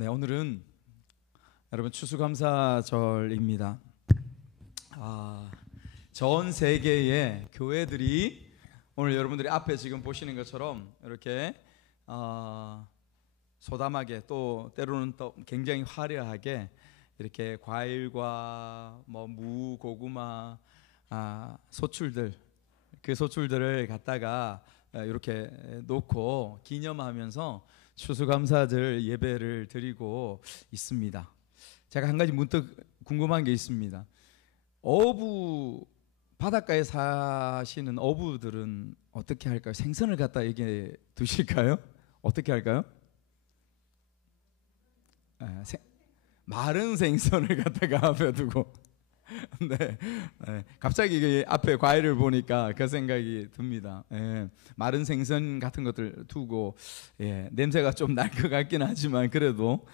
네, 오늘은 여러분 추수감사절입니다. 전 세계의 교회들이 오늘 여러분들이 앞에 지금 보시는 것처럼 이렇게 소담하게 또 때로는 또 굉장히 화려하게 이렇게 과일과 무, 고구마, 소출들 그 소출들을 갖다가 이렇게 놓고 기념하면서 추수감사절 예배를 드리고 있습니다. 제가 한 가지 문득 궁금한 게 있습니다. 어부, 바닷가에 사시는 어부들은 어떻게 할까요? 생선을 갖다 여기에 두실까요? 어떻게 할까요? 마른 생선을 갖다가 앞에 두고 네. 갑자기 앞에 과일을 보니까 그 생각이 듭니다. 마른 생선 같은 것들 두고 냄새가 좀 날 것 같긴 하지만 그래도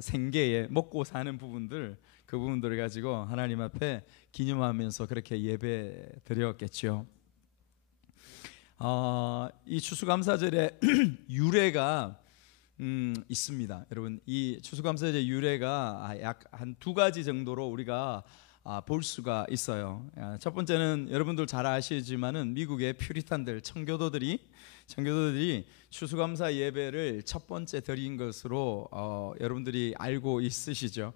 생계에 먹고 사는 부분들 그 부분들을 가지고 하나님 앞에 기념하면서 그렇게 예배 드렸겠죠. 이 추수감사절의 유래가 있습니다. 여러분, 이 추수감사절의 유래가 약 한 두 가지 정도로 우리가 볼 수가 있어요. 첫 번째는 여러분들 잘 아시지만은 미국의 퓨리탄들 청교도들이 추수감사 예배를 첫 번째 드린 것으로 여러분들이 알고 있으시죠.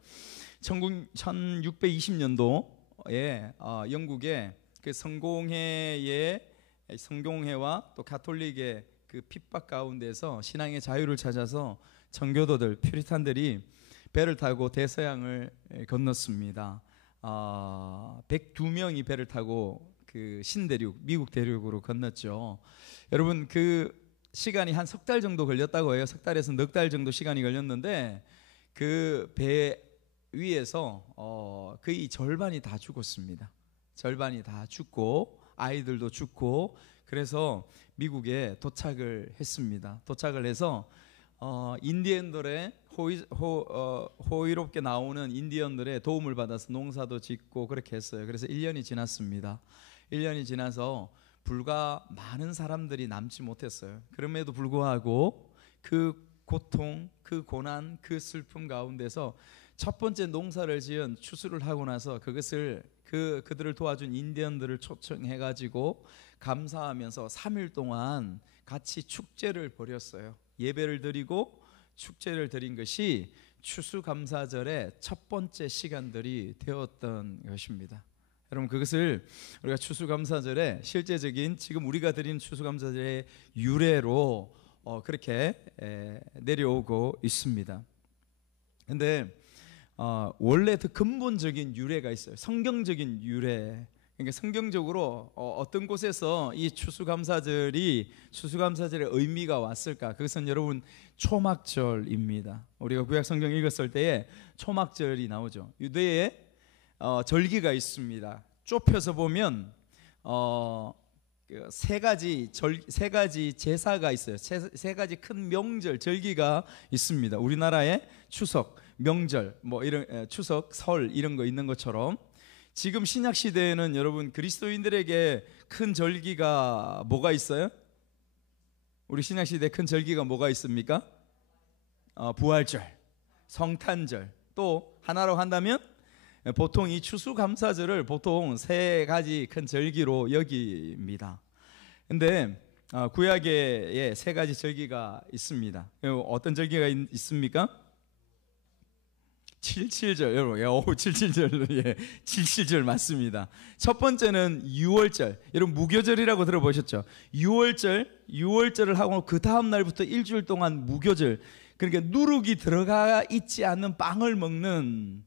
1620년도에 영국의 그 성공회와 또 가톨릭의 그 핍박 가운데서 신앙의 자유를 찾아서 청교도들, 퓨리탄들이 배를 타고 대서양을 건넜습니다. 102명이 배를 타고 그 신대륙, 미국 대륙으로 건넜죠. 여러분, 그 시간이 한 석 달 정도 걸렸다고 해요. 석 달에서 넉 달 정도 시간이 걸렸는데 그 배 위에서 거의 절반이 다 죽었습니다. 절반이 다 죽고 아이들도 죽고, 그래서 미국에 도착을 했습니다. 도착을 해서 인디언들의 호의롭게 나오는 인디언들의 도움을 받아서 농사도 짓고 그렇게 했어요. 그래서 1년이 지났습니다. 1년이 지나서 불과 많은 사람들이 남지 못했어요. 그럼에도 불구하고 그 고통, 그 고난, 그 슬픔 가운데서 첫 번째 농사를 지은 추수를 하고 나서 그것을 그들을 도와준 인디언들을 초청해가지고 감사하면서 3일 동안 같이 축제를 벌였어요. 예배를 드리고 축제를 드린 것이 추수감사절의 첫 번째 시간들이 되었던 것입니다. 여러분, 그것을 우리가 추수감사절의 실제적인 지금 우리가 드린 추수감사절의 유래로 그렇게 내려오고 있습니다. 그런데 원래 더 근본적인 유래가 있어요. 성경적인 유래. 그러니까 성경적으로 어떤 곳에서 이 추수감사절의 의미가 왔을까? 그것은 여러분 초막절입니다. 우리가 구약 성경 읽었을 때에 초막절이 나오죠. 유대에 절기가 있습니다. 좁혀서 보면 세 가지 제사가 있어요. 세 가지 큰 명절, 절기가 있습니다. 우리나라에 추석, 명절, 추석, 설 이런 거 있는 것처럼 지금 신약 시대에는 여러분 그리스도인들에게 큰 절기가 뭐가 있어요? 우리 신약 시대에 큰 절기가 뭐가 있습니까? 부활절, 성탄절, 또 하나로 한다면 보통 이 추수감사절을 보통 세 가지 큰 절기로 여깁니다. 근데 구약에 세 가지 절기가 있습니다. 어떤 절기가 있습니까? 77절, 여러분, 77절, 77절 맞습니다. 첫 번째는 유월절, 여러분 무교절이라고 들어보셨죠? 유월절을 하고 그 다음 날부터 일주일 동안 무교절, 그러니까 누룩이 들어가 있지 않는 빵을 먹는,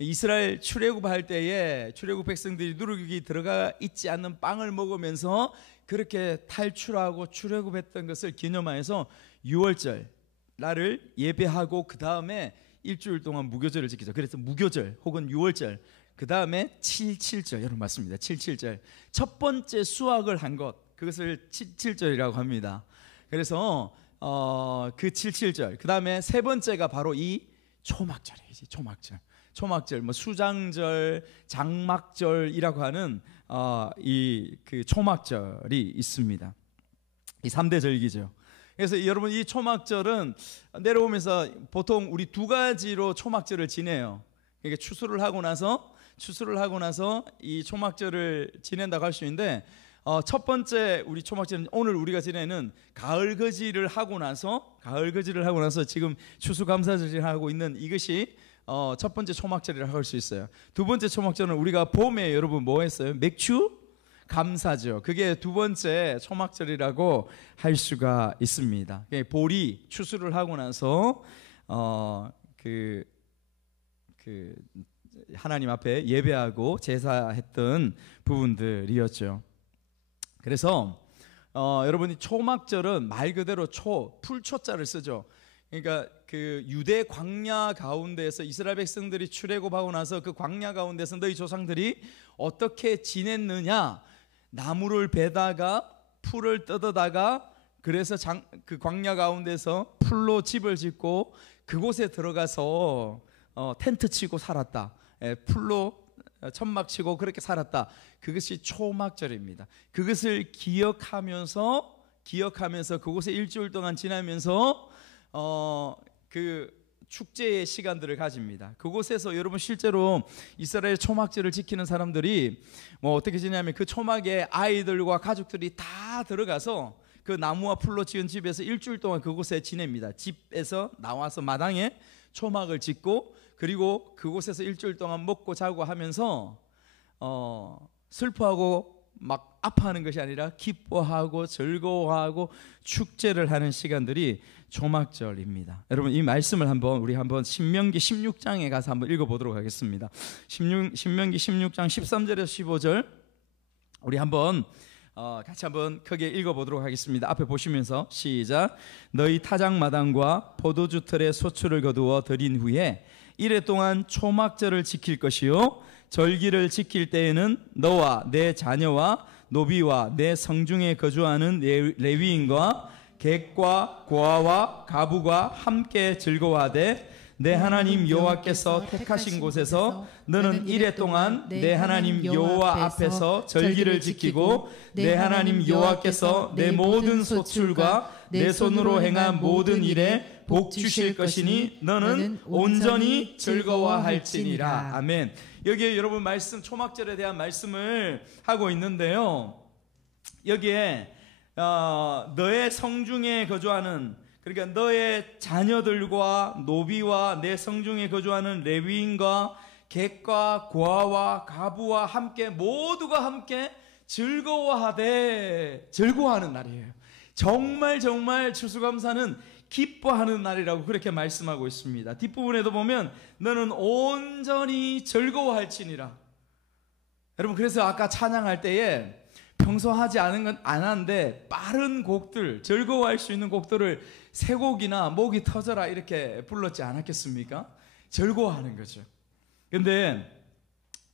이스라엘 출애굽할 때에 출애굽 백성들이 누룩이 들어가 있지 않는 빵을 먹으면서 그렇게 탈출하고 출애굽했던 것을 기념하여서 유월절 날을 예배하고 그 다음에 일주일 동안 무교절을 지키죠. 그래서 무교절 혹은 유월절, 그 다음에 77절, 여러분 맞습니다. 77절, 첫 번째 수확을 한 것, 그것을 77절이라고 합니다. 그래서 그 77절, 그 다음에 세 번째가 바로 이 초막절이지. 초막절, 수장절, 장막절이라고 하는 그 초막절이 있습니다. 이 3대 절기죠. 그래서 여러분 이 초막절은 내려오면서 보통 우리 두 가지로 초막절을 지내요. 그러니까 추수를 하고 나서 이 초막절을 지낸다고 할 수 있는데, 첫 번째 우리 초막절은 오늘 우리가 지내는 가을거지를 하고 나서 지금 추수감사절을 하고 있는 이것이 첫 번째 초막절이라고 할 수 있어요. 두 번째 초막절은 우리가 봄에 여러분 뭐 했어요? 맥주 감사죠. 그게 두 번째 초막절이라고 할 수가 있습니다. 보리 추수를 하고 나서 하나님 앞에 예배하고 제사했던 부분들이었죠. 그래서 여러분이 초막절은 말 그대로 풀초자를 쓰죠. 그러니까 그 유대 광야 가운데서 이스라엘 백성들이 출애굽하고 나서 그 광야 가운데서 너희 조상들이 어떻게 지냈느냐, 나무를 베다가 풀을 뜯어다가 그래서 그 광야 가운데서 풀로 집을 짓고 그곳에 들어가서 텐트 치고 살았다. 풀로 천막 치고 그렇게 살았다. 그것이 초막절입니다. 그것을 기억하면서 그곳에 일주일 동안 지나면서 그 축제의 시간들을 가집니다. 그곳에서 여러분 실제로 이스라엘 초막절을 지키는 사람들이 뭐 어떻게 지냐면 그 초막에 아이들과 가족들이 다 들어가서 그 나무와 풀로 지은 집에서 일주일 동안 그곳에 지냅니다. 집에서 나와서 마당에 초막을 짓고 그리고 그곳에서 일주일 동안 먹고 자고 하면서 슬퍼하고 막 아파하는 것이 아니라 기뻐하고 즐거워하고 축제를 하는 시간들이 초막절입니다. 여러분 이 말씀을 우리 한번 신명기 16장에 가서 한번 읽어보도록 하겠습니다. 신명기 16장 13절에서 15절 우리 한번 같이 한번 크게 읽어보도록 하겠습니다. 앞에 보시면서 시작. 너희 타작마당과 포도주 틀에 소출을 거두어 드린 후에 이래 동안 초막절을 지킬 것이요 절기를 지킬 때에는 너와 내 자녀와 노비와 내 성중에 거주하는 레위인과 객과 고아와 가부가 함께 즐거워하되 내 하나님 여호와께서 택하신 곳에서 너는 이래 동안 내 하나님 여호와 앞에서 절기를 지키고 내 하나님 여호와께서 내 모든 소출과 내 손으로 행한 모든 일에 복 주실 것이니 너는 온전히 즐거워할지니라. 아멘. 여기에 여러분 말씀 초막절에 대한 말씀을 하고 있는데요. 여기에 너의 성중에 거주하는, 그러니까 너의 자녀들과 노비와 내 성중에 거주하는 레위인과 객과 고아와 가부와 함께 모두가 함께 즐거워하는 날이에요. 정말 추수감사는 기뻐하는 날이라고 그렇게 말씀하고 있습니다. 뒷부분에도 보면 너는 온전히 즐거워할지니라. 여러분 그래서 아까 찬양할 때에 평소 하지 않은 건 안 하는데 빠른 곡들, 즐거워할 수 있는 곡들을 세 곡이나 목이 터져라 이렇게 불렀지 않았겠습니까? 즐거워하는 거죠. 근데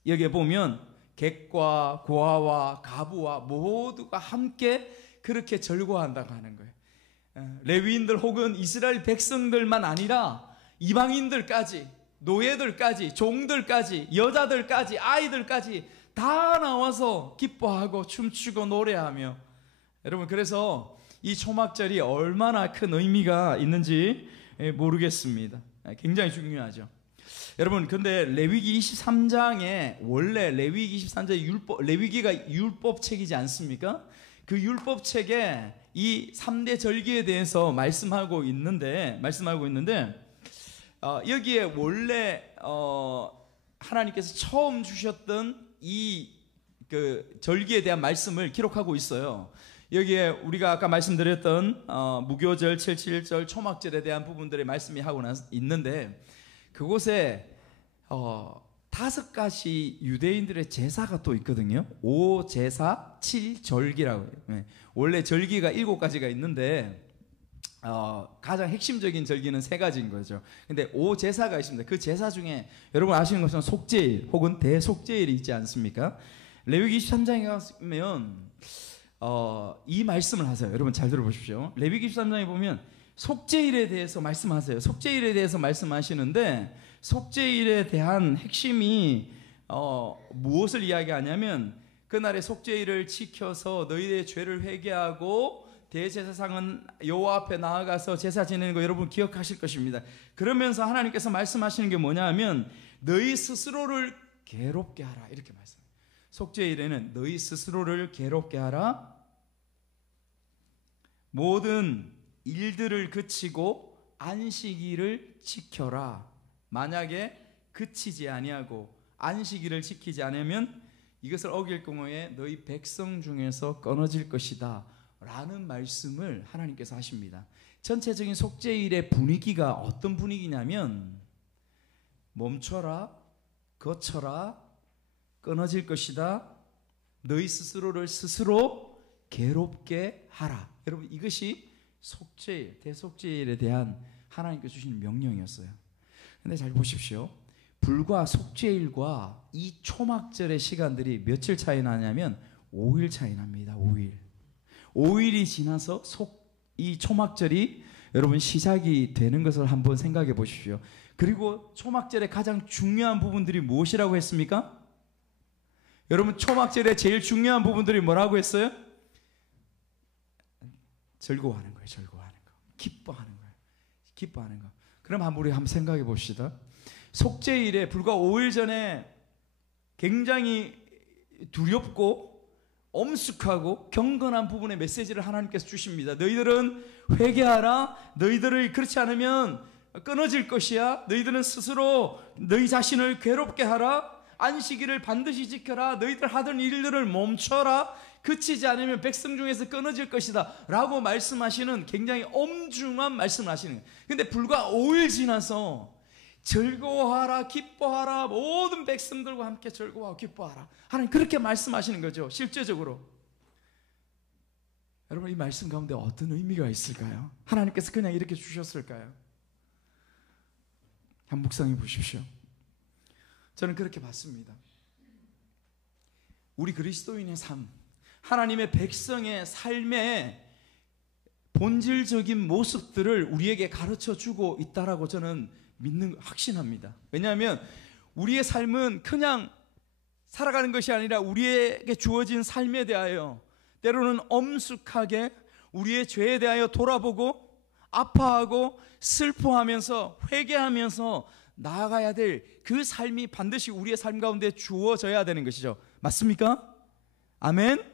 여기에 보면 객과 고아와 가부와 모두가 함께 그렇게 즐거워한다고 하는 거예요. 레위인들 혹은 이스라엘 백성들만 아니라 이방인들까지, 노예들까지, 종들까지, 여자들까지, 아이들까지 다 나와서 기뻐하고 춤추고 노래하며, 여러분 그래서 이 초막절이 얼마나 큰 의미가 있는지 모르겠습니다. 굉장히 중요하죠. 여러분 근데 레위기 23장에 원래 레위기 23장에 레위기가 율법책이지 않습니까? 그 율법책에 이 3대 절기에 대해서 말씀하고 있는데 여기에 원래 하나님께서 처음 주셨던 이 그 절기에 대한 말씀을 기록하고 있어요. 여기에 우리가 아까 말씀드렸던 무교절, 7.7절, 초막절에 대한 부분들의 말씀이 하고 있는데 그곳에 5가지 유대인들의 제사가 또 있거든요. 5제사 7절기라고 해요. 네. 원래 절기가 7가지가 있는데 가장 핵심적인 절기는 3가지인 거죠. 근데 5제사가 있습니다. 그 제사 중에 여러분 아시는 것처럼 속죄일 혹은 대속죄일이 있지 않습니까? 레위기 23장에 가면 이 말씀을 하세요. 여러분 잘 들어보십시오. 레위기 23장에 보면 속죄일에 대해서 말씀하세요. 속죄일에 대해서 말씀하시는데 속죄일에 대한 핵심이 무엇을 이야기하냐면 그날의 속죄일을 지켜서 너희의 죄를 회개하고 대제사장은 여호와 앞에 나아가서 제사 지내는 거 여러분 기억하실 것입니다. 그러면서 하나님께서 말씀하시는 게 뭐냐면 너희 스스로를 괴롭게 하라 이렇게 말씀합니다. 속죄일에는 너희 스스로를 괴롭게 하라, 모든 일들을 그치고 안식일을 지켜라. 만약에 그치지 아니하고 안식일을 지키지 않으면 이것을 어길 경우에 너희 백성 중에서 끊어질 것이다 라는 말씀을 하나님께서 하십니다. 전체적인 속죄일의 분위기가 어떤 분위기냐면 멈춰라, 거쳐라, 끊어질 것이다, 너희 스스로를 스스로 괴롭게 하라. 여러분 이것이 속죄일, 대속죄일에 대한 하나님께서 주신 명령이었어요. 근데 잘 보십시오. 불과 속죄일과 이 초막절의 시간들이 며칠 차이 나냐면 5일 차이 납니다. 5일이 지나서 이 초막절이 여러분 시작이 되는 것을 한번 생각해 보십시오. 그리고 초막절의 가장 중요한 부분들이 무엇이라고 했습니까? 여러분 초막절의 제일 중요한 부분들이 뭐라고 했어요? 즐거워하는 거예요. 즐거워하는 거. 기뻐하는 거예요. 기뻐하는 거. 그럼 우리 한번 생각해 봅시다. 속죄일에 불과 5일 전에 굉장히 두렵고 엄숙하고 경건한 부분의 메시지를 하나님께서 주십니다. 너희들은 회개하라. 너희들이 그렇지 않으면 끊어질 것이야. 너희들은 스스로 너희 자신을 괴롭게 하라. 안식일을 반드시 지켜라. 너희들 하던 일들을 멈춰라. 그치지 않으면 백성 중에서 끊어질 것이다 라고 말씀하시는 굉장히 엄중한 말씀을 하시는 거예요. 근데 불과 5일 지나서 즐거워하라, 기뻐하라, 모든 백성들과 함께 즐거워하고 기뻐하라. 하나님 그렇게 말씀하시는 거죠. 실제적으로 여러분 이 말씀 가운데 어떤 의미가 있을까요? 하나님께서 그냥 이렇게 주셨을까요? 한번 묵상해 보십시오. 저는 그렇게 봤습니다. 우리 그리스도인의 삶, 하나님의 백성의 삶의 본질적인 모습들을 우리에게 가르쳐주고 있다라고 저는 확신합니다. 왜냐하면 우리의 삶은 그냥 살아가는 것이 아니라 우리에게 주어진 삶에 대하여 때로는 엄숙하게 우리의 죄에 대하여 돌아보고 아파하고 슬퍼하면서 회개하면서 나아가야 될 그 삶이 반드시 우리의 삶 가운데 주어져야 되는 것이죠. 맞습니까? 아멘?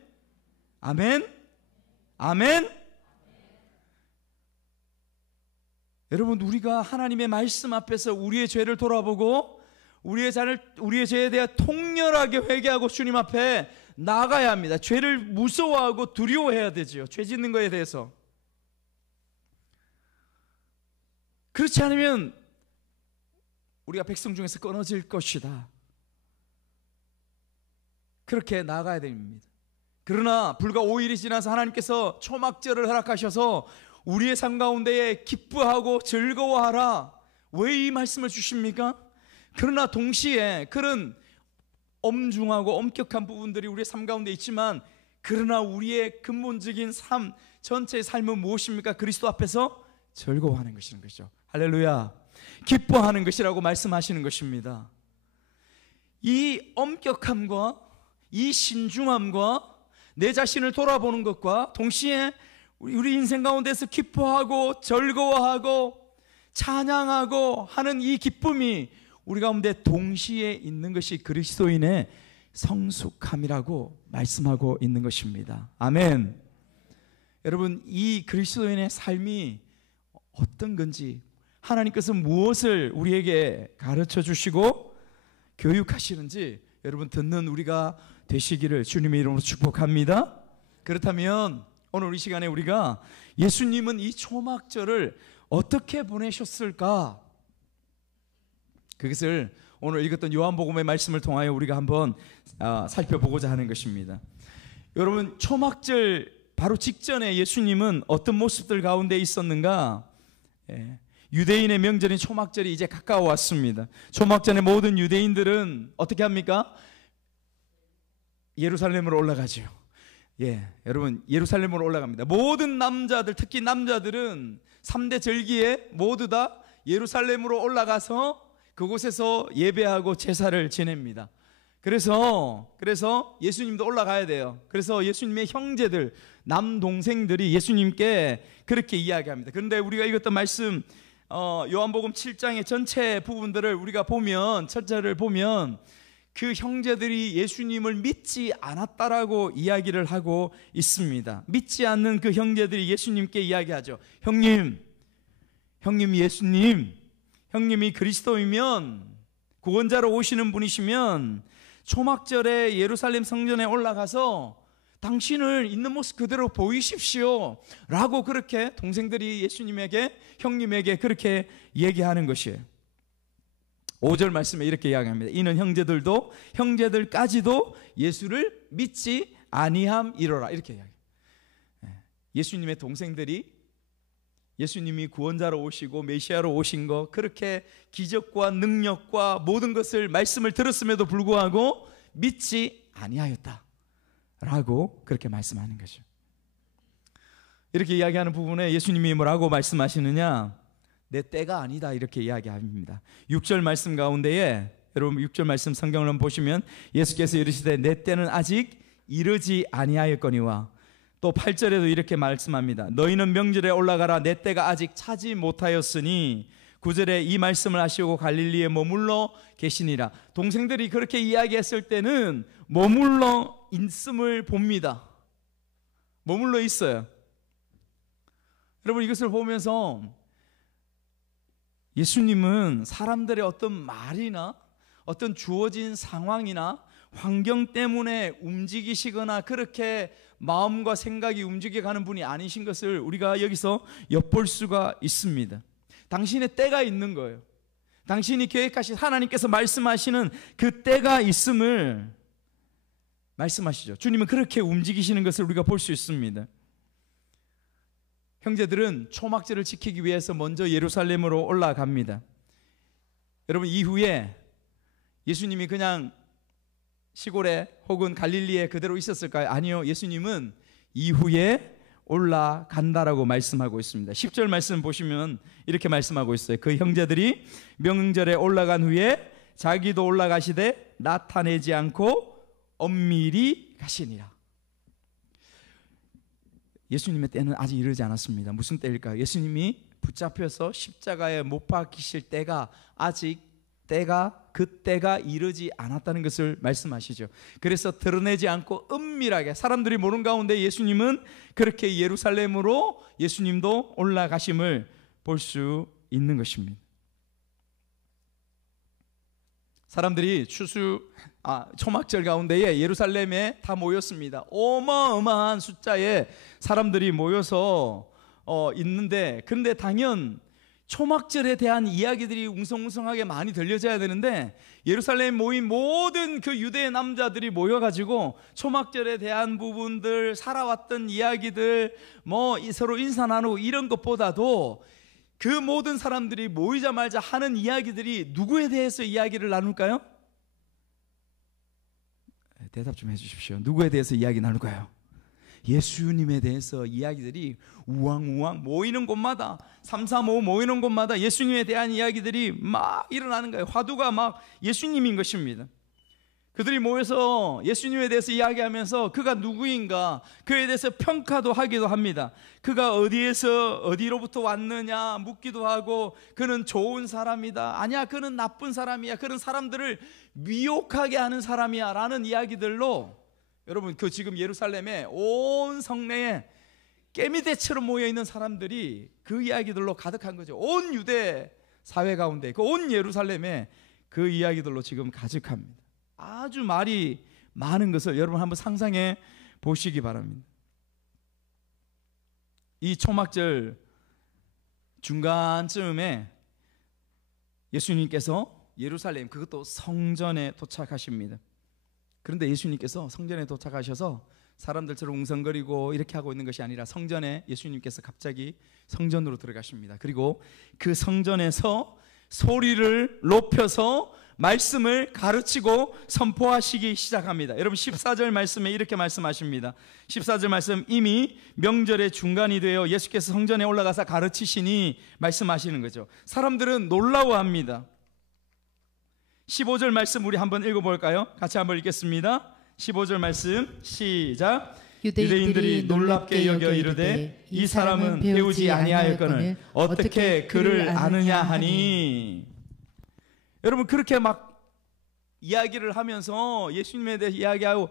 아멘? 아멘? 여러분 우리가 하나님의 말씀 앞에서 우리의 죄를 돌아보고 우리의 죄에 대해 통렬하게 회개하고 주님 앞에 나가야 합니다. 죄를 무서워하고 두려워해야 되죠. 죄 짓는 것에 대해서. 그렇지 않으면 우리가 백성 중에서 끊어질 것이다. 그렇게 나아가야 됩니다. 그러나 불과 5일이 지나서 하나님께서 초막절을 허락하셔서 우리의 삶 가운데에 기뻐하고 즐거워하라. 왜 이 말씀을 주십니까? 그러나 동시에 그런 엄중하고 엄격한 부분들이 우리의 삶 가운데 있지만 그러나 우리의 근본적인 삶 전체의 삶은 무엇입니까? 그리스도 앞에서 즐거워하는 것이라는 것이죠. 할렐루야. 기뻐하는 것이라고 말씀하시는 것입니다. 이 엄격함과 이 신중함과 내 자신을 돌아보는 것과 동시에 우리 인생 가운데서 기뻐하고 즐거워하고 찬양하고 하는 이 기쁨이 우리 가운데 동시에 있는 것이 그리스도인의 성숙함이라고 말씀하고 있는 것입니다. 아멘. 여러분 이 그리스도인의 삶이 어떤 건지 하나님께서 무엇을 우리에게 가르쳐 주시고 교육하시는지 여러분 듣는 우리가 되시기를 주님의 이름으로 축복합니다. 그렇다면 오늘 이 시간에 우리가 예수님은 이 초막절을 어떻게 보내셨을까? 그것을 오늘 읽었던 요한복음의 말씀을 통하여 우리가 한번 살펴보고자 하는 것입니다. 여러분 초막절 바로 직전에 예수님은 어떤 모습들 가운데 있었는가? 유대인의 명절인 초막절이 이제 가까워 왔습니다. 초막절에 모든 유대인들은 어떻게 합니까? 예루살렘으로 올라가죠. 여러분 예루살렘으로 올라갑니다. 모든 남자들, 특히 남자들은 3대 절기에 모두 다 예루살렘으로 올라가서 그곳에서 예배하고 제사를 지냅니다. 그래서 예수님도 올라가야 돼요. 그래서 예수님의 형제들, 남동생들이 예수님께 그렇게 이야기합니다. 그런데 우리가 읽었던 말씀 요한복음 7장의 전체 부분들을 우리가 보면, 첫째를 보면 그 형제들이 예수님을 믿지 않았다라고 이야기를 하고 있습니다. 믿지 않는 그 형제들이 예수님께 이야기하죠. 형님 예수님, 형님이 그리스도이면, 구원자로 오시는 분이시면 초막절에 예루살렘 성전에 올라가서 당신을 있는 모습 그대로 보이십시오 라고 그렇게 동생들이 예수님에게, 형님에게 그렇게 얘기하는 것이에요. 5절 말씀에 이렇게 이야기합니다. 이는 형제들까지도 예수를 믿지 아니함이로라, 이렇게 이야기해요. 예수님의 동생들이 예수님이 구원자로 오시고 메시아로 오신 거, 그렇게 기적과 능력과 모든 것을, 말씀을 들었음에도 불구하고 믿지 아니하였다 라고 그렇게 말씀하는 거죠. 이렇게 이야기하는 부분에 예수님이 뭐라고 말씀하시느냐, 내 때가 아니다 이렇게 이야기합니다. 6절 말씀 가운데에, 여러분 6절 말씀 성경을 한번 보시면 예수께서 이르시되 내 때는 아직 이르지 아니하였거니와, 또 8절에도 이렇게 말씀합니다. 너희는 명절에 올라가라, 내 때가 아직 차지 못하였으니, 9절에 이 말씀을 하시고 갈릴리에 머물러 계시니라. 동생들이 그렇게 이야기했을 때는 머물러 있음을 봅니다. 머물러 있어요. 여러분 이것을 보면서 예수님은 사람들의 어떤 말이나 어떤 주어진 상황이나 환경 때문에 움직이시거나 그렇게 마음과 생각이 움직여가는 분이 아니신 것을 우리가 여기서 엿볼 수가 있습니다. 당신의 때가 있는 거예요. 당신이 계획하신, 하나님께서 말씀하시는 그 때가 있음을 말씀하시죠. 주님은 그렇게 움직이시는 것을 우리가 볼 수 있습니다. 형제들은 초막절을 지키기 위해서 먼저 예루살렘으로 올라갑니다. 여러분 이후에 예수님이 그냥 시골에 혹은 갈릴리에 그대로 있었을까요? 아니요. 예수님은 이후에 올라간다라고 말씀하고 있습니다. 10절 말씀 보시면 이렇게 말씀하고 있어요. 그 형제들이 명절에 올라간 후에 자기도 올라가시되 나타내지 않고 엄밀히 가시니라. 예수님의 때는 아직 이르지 않았습니다. 무슨 때일까요? 예수님이 붙잡혀서 십자가에 못 박히실 때가 아직 그때가 이르지 않았다는 것을 말씀하시죠. 그래서 드러내지 않고 은밀하게 사람들이 모르는 가운데 예수님은 그렇게 예루살렘으로 예수님도 올라가심을 볼 수 있는 것입니다. 사람들이 초막절 가운데에 예루살렘에 다 모였습니다. 어마어마한 숫자의 사람들이 모여서 있는데, 그런데 당연 초막절에 대한 이야기들이 웅성웅성하게 많이 들려져야 되는데, 예루살렘에 모인 모든 그 유대의 남자들이 모여가지고 초막절에 대한 부분들, 살아왔던 이야기들, 서로 인사 나누고 이런 것보다도 그 모든 사람들이 모이자마자 하는 이야기들이 누구에 대해서 이야기를 나눌까요? 대답 좀 해주십시오. 누구에 대해서 이야기 나눌까요? 예수님에 대해서 이야기들이 우왕우왕 모이는 곳마다, 335 모이는 곳마다 예수님에 대한 이야기들이 막 일어나는 거예요. 화두가 막 예수님인 것입니다. 그들이 모여서 예수님에 대해서 이야기하면서 그가 누구인가, 그에 대해서 평가도 하기도 합니다. 그가 어디로부터 왔느냐 묻기도 하고, 그는 좋은 사람이다, 아니야 그는 나쁜 사람이야, 그런 사람들을 미혹하게 하는 사람이야 라는 이야기들로, 여러분 그 지금 예루살렘에 온 성내에 깨미대처럼 모여있는 사람들이 그 이야기들로 가득한 거죠. 온 유대 사회 가운데, 그 온 예루살렘에 그 이야기들로 지금 가득합니다. 아주 말이 많은 것을 여러분 한번 상상해 보시기 바랍니다. 이 초막절 중간쯤에 예수님께서 예루살렘, 그것도 성전에 도착하십니다. 그런데 예수님께서 성전에 도착하셔서 사람들처럼 웅성거리고 이렇게 하고 있는 것이 아니라, 성전에 예수님께서 갑자기 성전으로 들어가십니다. 그리고 그 성전에서 소리를 높여서 말씀을 가르치고 선포하시기 시작합니다. 여러분 14절 말씀에 이렇게 말씀하십니다. 14절 말씀, 이미 명절의 중간이 되어 예수께서 성전에 올라가서 가르치시니 말씀하시는 거죠. 사람들은 놀라워합니다. 15절 말씀 우리 한번 읽어볼까요? 같이 한번 읽겠습니다. 15절 말씀 시작. 유대인들이 놀랍게 여겨 이르되 이 사람은 배우지 아니하였거늘 어떻게 그를 아느냐 하니. 여러분, 그렇게 막 이야기를 하면서 예수님에 대해 이야기하고,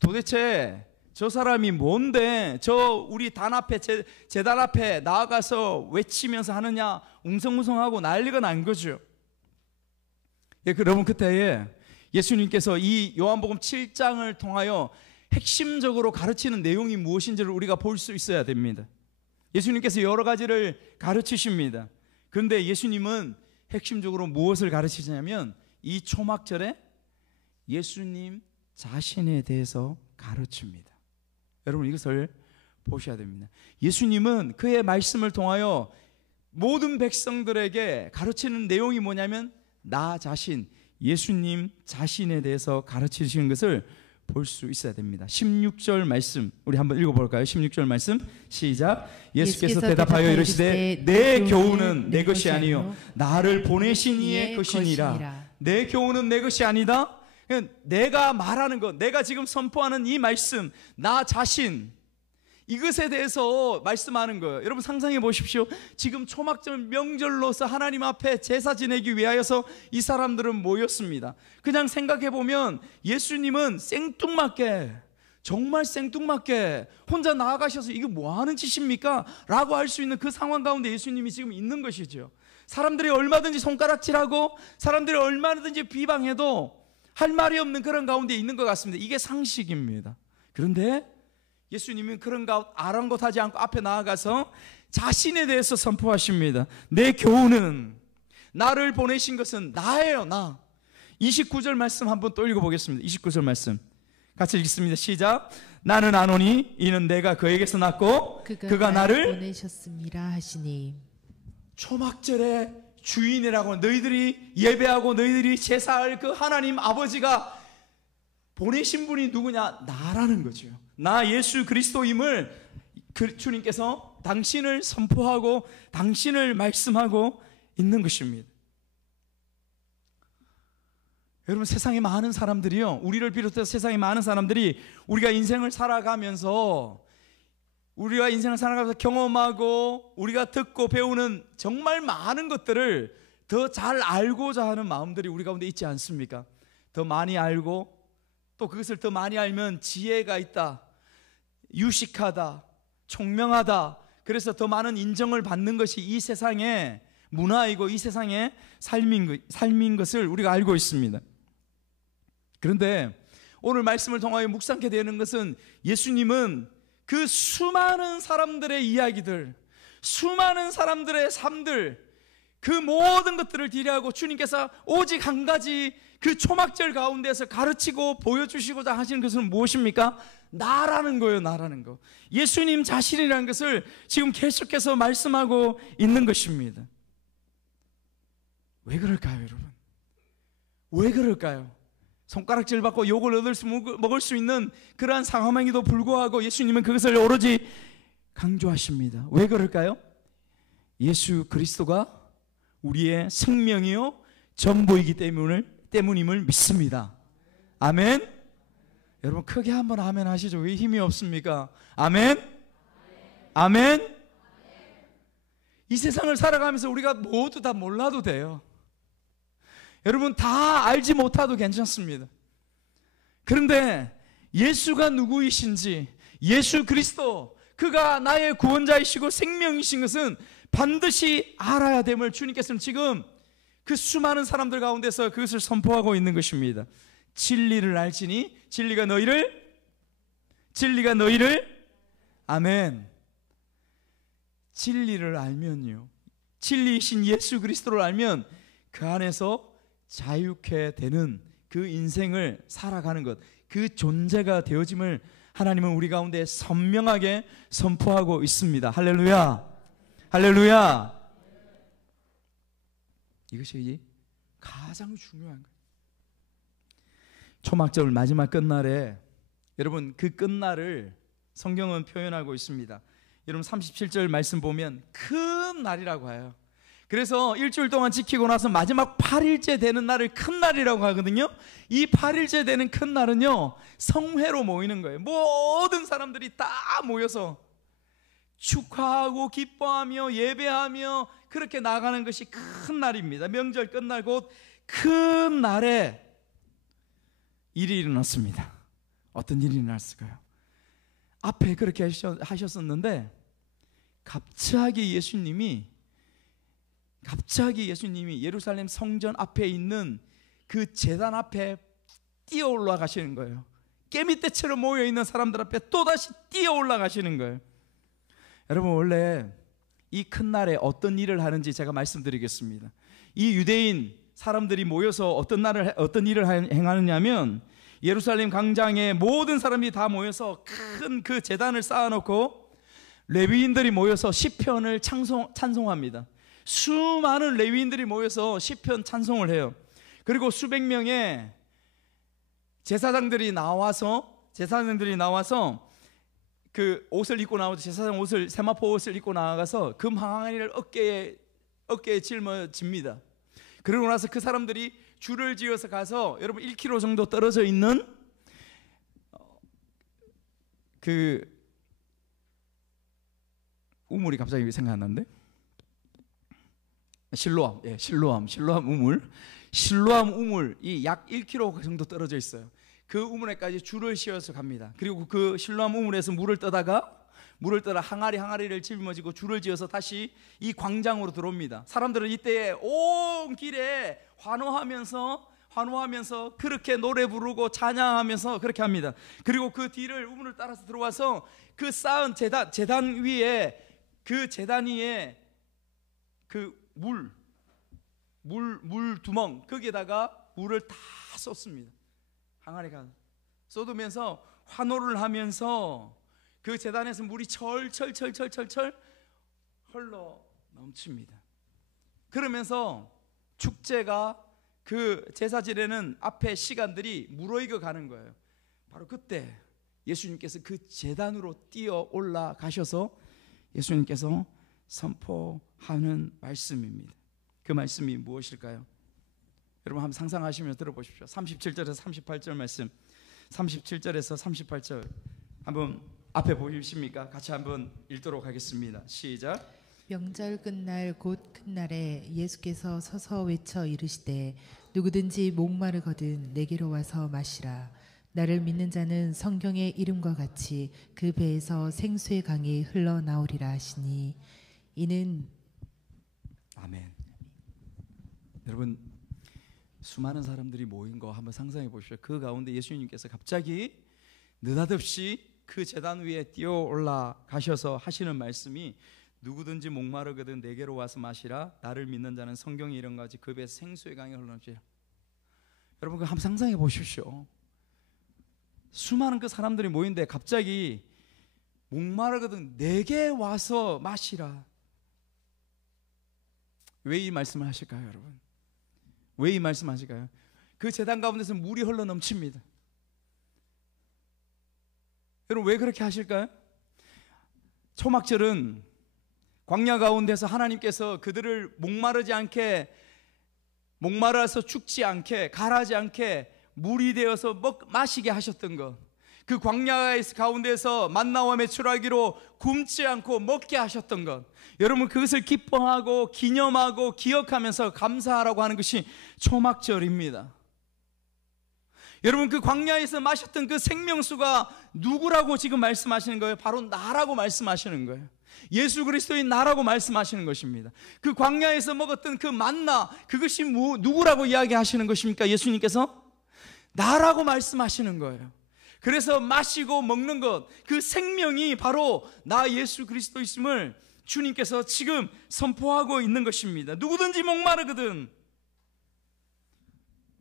도대체 저 사람이 뭔데 저 우리 단 앞에 제단 앞에 나아가서 외치면서 하느냐, 웅성웅성하고 난리가 난 거죠. 여러분, 그때에 예수님께서 이 요한복음 7장을 통하여 핵심적으로 가르치는 내용이 무엇인지를 우리가 볼 수 있어야 됩니다. 예수님께서 여러 가지를 가르치십니다. 그런데 예수님은 핵심적으로 무엇을 가르치냐면 이 초막절에 예수님 자신에 대해서 가르칩니다. 여러분, 이것을 보셔야 됩니다. 예수님은 그의 말씀을 통하여 모든 백성들에게 가르치는 내용이 뭐냐면 나 자신, 예수님 자신에 대해서 가르치시는 것을 볼 수 있어야 됩니다. 16절 말씀 우리 한번 읽어볼까요? 16절 말씀 시작. 예수께서 대답하여 이르시되 내 교훈은 내 것이 아니요 나를 보내신 이의 것이니라. 내 교훈은 내 것이 아니다. 내가 말하는 것, 내가 지금 선포하는 이 말씀, 나 자신, 이것에 대해서 말씀하는 거예요. 여러분, 상상해 보십시오. 지금 초막절 명절로서 하나님 앞에 제사 지내기 위하여서 이 사람들은 모였습니다. 그냥 생각해 보면 예수님은 생뚱맞게, 정말 생뚱맞게 혼자 나아가셔서 이게 뭐 하는 짓입니까? 라고 할 수 있는 그 상황 가운데 예수님이 지금 있는 것이죠. 사람들이 얼마든지 손가락질하고 사람들이 얼마든지 비방해도 할 말이 없는 그런 가운데 있는 것 같습니다. 이게 상식입니다. 그런데 예수님은 그런 것 아랑곳하지 않고 앞에 나아가서 자신에 대해서 선포하십니다. 내 교훈은, 나를 보내신 것은 나예요, 나. 29절 말씀 한번 또 읽어보겠습니다. 29절 말씀 같이 읽습니다. 시작. 나는 아노니 이는 내가 그에게서 났고 그가 나를 보내셨습니다 하시니. 초막절의 주인이라고, 너희들이 예배하고 너희들이 제사할 그 하나님 아버지가 보내신 분이 누구냐? 나라는 거죠. 나 예수 그리스도임을 주님께서 당신을 선포하고 당신을 말씀하고 있는 것입니다. 여러분, 세상에 많은 사람들이요, 우리를 비롯해서 세상에 많은 사람들이 우리가 인생을 살아가면서 경험하고 우리가 듣고 배우는 정말 많은 것들을 더 잘 알고자 하는 마음들이 우리 가운데 있지 않습니까? 더 많이 알고 또 그것을 더 많이 알면 지혜가 있다, 유식하다, 총명하다, 그래서 더 많은 인정을 받는 것이 이 세상의 문화이고 이 세상의 삶인 것을 우리가 알고 있습니다. 그런데 오늘 말씀을 통하여 묵상하게 되는 것은 예수님은 그 수많은 사람들의 이야기들, 수많은 사람들의 삶들, 그 모든 것들을 디려하고 주님께서 오직 한 가지 그 초막절 가운데서 가르치고 보여주시고자 하시는 것은 무엇입니까? 나라는 거예요. 나라는 거. 예수님 자신이라는 것을 지금 계속해서 말씀하고 있는 것입니다. 왜 그럴까요, 여러분? 왜 그럴까요? 손가락질 받고 욕을 먹을 수 있는 그러한 상황에도 불구하고 예수님은 그것을 오로지 강조하십니다. 왜 그럴까요? 예수 그리스도가 우리의 생명이요 전부이기 때문임을 믿습니다. 아멘. 여러분, 크게 한번 아멘 하시죠. 왜 힘이 없습니까? 아멘. 아멘. 이 세상을 살아가면서 우리가 모두 다 몰라도 돼요. 여러분, 다 알지 못해도 괜찮습니다. 그런데 예수가 누구이신지, 예수 그리스도, 그가 나의 구원자이시고 생명이신 것은 반드시 알아야 됨을 주님께서는 지금 그 수많은 사람들 가운데서 그것을 선포하고 있는 것입니다. 진리를 알지니 진리가 너희를 아멘. 진리를 알면요, 진리이신 예수 그리스도를 알면 그 안에서 자유케 되는 그 인생을 살아가는 것, 그 존재가 되어짐을 하나님은 우리 가운데 선명하게 선포하고 있습니다. 할렐루야, 할렐루야. 이것이 가장 중요한 거예요. 초막절 마지막 끝날에, 여러분, 그 끝날을 성경은 표현하고 있습니다. 여러분, 37절 말씀 보면 큰 날이라고 해요. 그래서 일주일 동안 지키고 나서 마지막 8일째 되는 날을 큰 날이라고 하거든요. 이 8일째 되는 큰 날은요, 성회로 모이는 거예요. 모든 사람들이 다 모여서 축하하고 기뻐하며 예배하며 그렇게 나가는 것이 큰 날입니다. 명절 끝날 곧 큰 날에 일이 일어났습니다. 어떤 일이 일어났을까요? 앞에 그렇게 하셨었는데 갑자기 예수님이 예루살렘 성전 앞에 있는 그 제단 앞에 뛰어 올라가시는 거예요. 깨밑대처럼 모여있는 사람들 앞에 또다시 뛰어 올라가시는 거예요. 여러분, 원래 이 큰 날에 어떤 일을 하는지 제가 말씀드리겠습니다. 이 유대인 사람들이 모여서 어떤 일을 행하느냐면, 예루살렘 광장에 모든 사람이 다 모여서 큰 그 제단을 쌓아놓고 레위인들이 모여서 시편을 찬송합니다. 수많은 레위인들이 모여서 시편 찬송을 해요. 그리고 수백 명의 제사장들이 나와서 그 옷을 입고 나와서 제사장 옷을, 세마포 옷을 입고 나가서 금 항아리를 어깨에 짊어집니다. 그러고 나서 그 사람들이 줄을 지어서 가서, 여러분 1km 정도 떨어져 있는 그 우물이 갑자기 생각 안 나는데, 실로암 우물이 약 1km 정도 떨어져 있어요. 그 우물에까지 줄을 씌워서 갑니다. 그리고 그 실로암 우물에서 물을 떠다 항아리를 짊어지고 줄을 지어서 다시 이 광장으로 들어옵니다. 사람들은 이때에 온 길에 환호하면서 그렇게 노래 부르고 찬양하면서 그렇게 합니다. 그리고 그 뒤를 우물을 따라서 들어와서 그 쌓은 제단 위에, 그 제단 위에 그 물 두멍, 거기에다가 물을 다 쏟습니다. 항아리가 쏟으면서 환호를 하면서 그 제단에서 물이 철철 흘러 넘칩니다. 그러면서 축제가, 그 제사 지내는 앞에 시간들이 무르익어 가는 거예요. 바로 그때 예수님께서 그 제단으로 뛰어 올라가셔서 예수님께서 선포하는 말씀입니다. 그 말씀이 무엇일까요? 여러분 한번 상상하시면서 들어보십시오. 37절에서 38절 말씀, 37절에서 38절 한번 앞에 보이십니까? 같이 한번 읽도록 하겠습니다. 시작. 명절 끝날 곧 큰 날에 예수께서 서서 외쳐 이르시되 누구든지 목마르거든 내게로 와서 마시라. 나를 믿는 자는 성경의 이름과 같이 그 배에서 생수의 강이 흘러나오리라 하시니, 이는 아멘. 여러분, 수많은 사람들이 모인 거 한번 상상해 보십시오. 그 가운데 예수님께서 갑자기 느닷없이 그 제단 위에 뛰어 올라가셔서 하시는 말씀이, 누구든지 목마르거든 내게로 와서 마시라. 나를 믿는 자는 성경의 이름과 같이 그 배에서 생수의 강이 흘러나오리라. 여러분, 그 한번 상상해 보십시오. 수많은 그 사람들이 모인데 갑자기 목마르거든 내게 와서 마시라. 왜 이 말씀을 하실까요, 여러분? 왜 이 말씀을 하실까요? 그 제단 가운데서 물이 흘러 넘칩니다. 여러분, 왜 그렇게 하실까요? 초막절은 광야 가운데서 하나님께서 그들을 목마라서 죽지 않게, 가라지 않게 물이 되어서 마시게 하셨던 것, 그 광야 가운데서 만나와 메추라기로 굶지 않고 먹게 하셨던 것, 여러분 그것을 기뻐하고 기념하고 기억하면서 감사하라고 하는 것이 초막절입니다. 여러분, 그 광야에서 마셨던 그 생명수가 누구라고 지금 말씀하시는 거예요? 바로 나라고 말씀하시는 거예요. 예수 그리스도인 나라고 말씀하시는 것입니다. 그 광야에서 먹었던 그 만나, 그것이 누구라고 이야기하시는 것입니까? 예수님께서 나라고 말씀하시는 거예요. 그래서 마시고 먹는 것, 그 생명이 바로 나 예수 그리스도 있음을 주님께서 지금 선포하고 있는 것입니다. 누구든지 목마르거든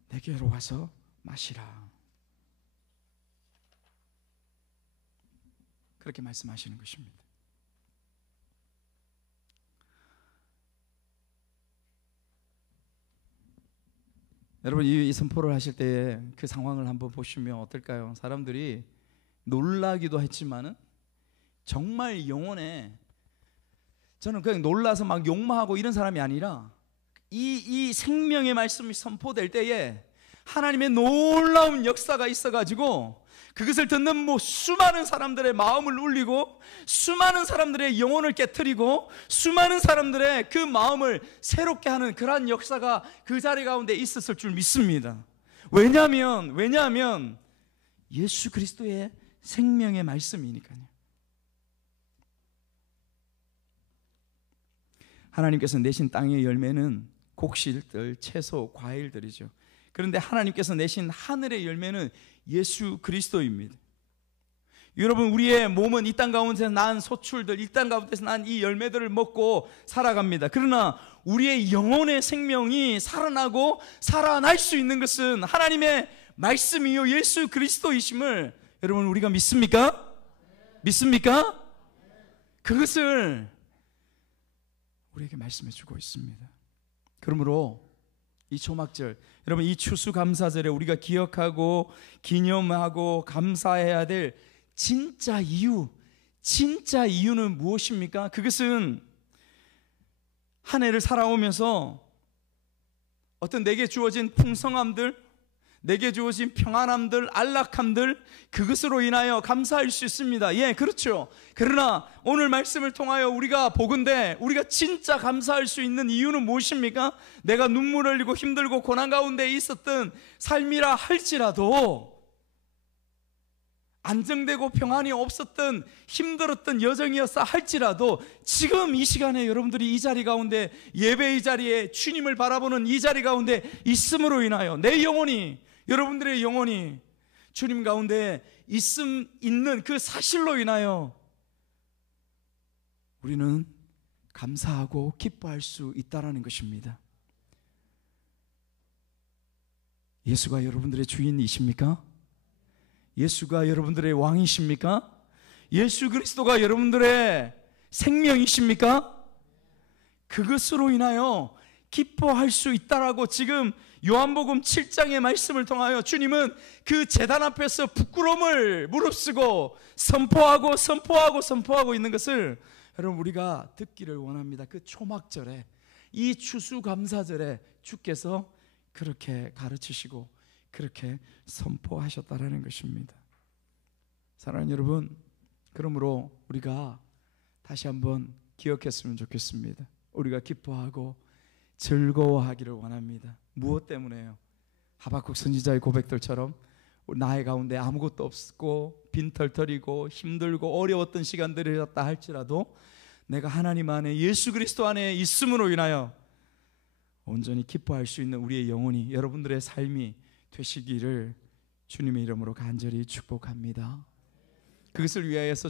내게로 와서 마시라. 그렇게 말씀하시는 것입니다. 여러분, 이 선포를 하실 때에 그 상황을 한번 보시면 어떨까요? 사람들이 놀라기도 했지만은 정말 영혼에 저는 그냥 놀라서 막 욕망하고 이런 사람이 아니라 이 생명의 말씀이 선포될 때에 하나님의 놀라운 역사가 있어가지고 그것을 듣는 수많은 사람들의 마음을 울리고 수많은 사람들의 영혼을 깨트리고 수많은 사람들의 그 마음을 새롭게 하는 그러한 역사가 그 자리 가운데 있었을 줄 믿습니다. 왜냐하면 예수 그리스도의 생명의 말씀이니까요. 하나님께서 내신 땅의 열매는 곡실들, 채소, 과일들이죠. 그런데 하나님께서 내신 하늘의 열매는 예수 그리스도입니다. 여러분, 우리의 몸은 이 땅 가운데서 난 소출들, 이 땅 가운데서 난 이 열매들을 먹고 살아갑니다. 그러나 우리의 영혼의 생명이 살아나고 살아날 수 있는 것은 하나님의 말씀이요 예수 그리스도이심을 여러분 우리가 믿습니까? 믿습니까? 그것을 우리에게 말씀해 주고 있습니다. 그러므로 이 초막절, 여러분 이 추수감사절에 우리가 기억하고 기념하고 감사해야 될 진짜 이유는 무엇입니까? 그것은 한 해를 살아오면서 어떤 내게 주어진 풍성함들, 내게 주어진 평안함들, 안락함들, 그것으로 인하여 감사할 수 있습니다. 예, 그렇죠. 그러나 오늘 말씀을 통하여 우리가 보건대 우리가 진짜 감사할 수 있는 이유는 무엇입니까? 내가 눈물을 흘리고 힘들고 고난 가운데 있었던 삶이라 할지라도, 안정되고 평안이 없었던 힘들었던 여정이었다 할지라도, 지금 이 시간에 여러분들이 이 자리 가운데, 예배의 자리에 주님을 바라보는 이 자리 가운데 있음으로 인하여 내 영혼이, 여러분들의 영혼이 주님 가운데 있는 그 사실로 인하여 우리는 감사하고 기뻐할 수 있다는 것입니다. 예수가 여러분들의 주인이십니까? 예수가 여러분들의 왕이십니까? 예수 그리스도가 여러분들의 생명이십니까? 그것으로 인하여 기뻐할 수 있다라고 지금 요한복음 7장의 말씀을 통하여 주님은 그 제단 앞에서 부끄러움을 무릅쓰고 선포하고 있는 것을 여러분 우리가 듣기를 원합니다. 그 초막절에, 이 추수감사절에 주께서 그렇게 가르치시고 그렇게 선포하셨다라는 것입니다. 사랑하는 여러분, 그러므로 우리가 다시 한번 기억했으면 좋겠습니다. 우리가 기뻐하고 즐거워하기를 원합니다. 무엇 때문에요? 하박국 선지자의 고백들처럼 나의 가운데 아무것도 없고 빈털터리고 힘들고 어려웠던 시간들이었다 할지라도 내가 하나님 안에, 예수 그리스도 안에 있음으로 인하여 온전히 기뻐할 수 있는 우리의 영혼이, 여러분들의 삶이 되시기를 주님의 이름으로 간절히 축복합니다. 그것을 위하여서